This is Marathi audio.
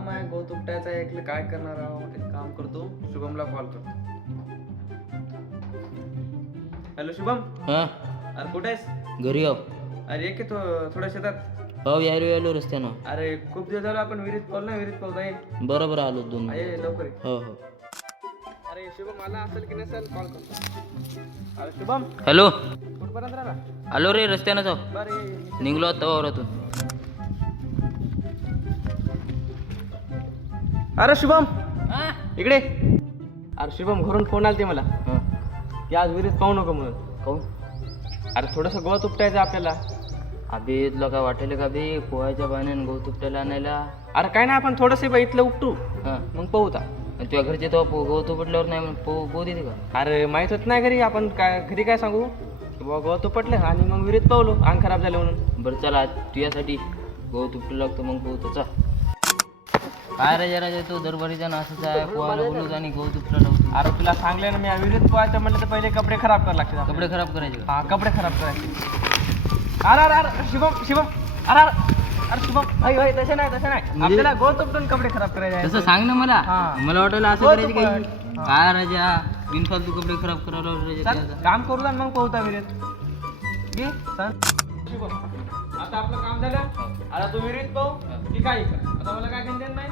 काम आहे गवत उपटायचं आहे, ऐकलं काय करणार आहो. एक काम करतो, शुभमला कॉल करतो. हॅलो शुभम, हा अरे कुठे आहेस? घरी आहो. अरे ये की थोड्या शेतात. हो यायलो रस्त्यानं. अरे खूप दिवस झाला आपण विहिरीत पाहू ना, विहिरीत पाहू जाईल. बरोबर आलो 2 ये लवकर ये. हो हो. अरे शुभम आला असेल की नसेल कॉल करतो. अरे शुभम हॅलो, कुठपर्यंत राहिला? आलो रे रस्त्यानं जाऊ. बरं ये. निघलो आता वावरातून. अरे शुभम इकडे. अरे शुभम घरून फोन आलते मला की आज विहिरीत पाहू नको म्हणून. काहून? अरे थोडंसं गवत उपटायचं आपल्याला. अबे तुला काय वाटेल का बे पोहायच्या बाण्यानं गहू तुपट्याला आणायला? अरे काय नाही, आपण थोडंसं इथलं उपटू हां, मग पाहू ता. तुझ्या घरचे तो गहू तुपटल्यावर नाही म्हणून पोहू देते का? अरे माहित होत नाही घरी, आपण काय घरी काय सांगू की बाबा गवत उपटलं आणि मग विहिरीत पावलो अंग खराब झालं म्हणून. बरं चला तुझ्यासाठी गहू तुपटू लागतो मग पोहतो. चा काय राजा तो दरबारीचा असंच आहे, पोहायला बोलूच आणि गहू तुपटायला लावतो. अरे तुला सांगले ना मी, विहिरीत पोहायचं म्हणलं तर पहिले कपडे खराब करायला लागतात. कपडे खराब करायचे का? हा कपडे खराब करायचे. अरे अरे अरे शुभम शुभम, अरे अरे अरे शुभम, अय तसं नाही आपल्याला गवत उपटून कपडे खराब करायचे आहे. तसं सांग ना मला. हां. मला वाटलं असं गहू करायचं काही. तुपट. काय राजा बिनफालतू कपडे खराब करायला चल, काम करू ना मग पोहता विहिरीत. घे चल. शुभम आता आपलं काम झालं. आता तू विहिरीत पाहू की काय कर, आता मला काय घेणं देणं नाही.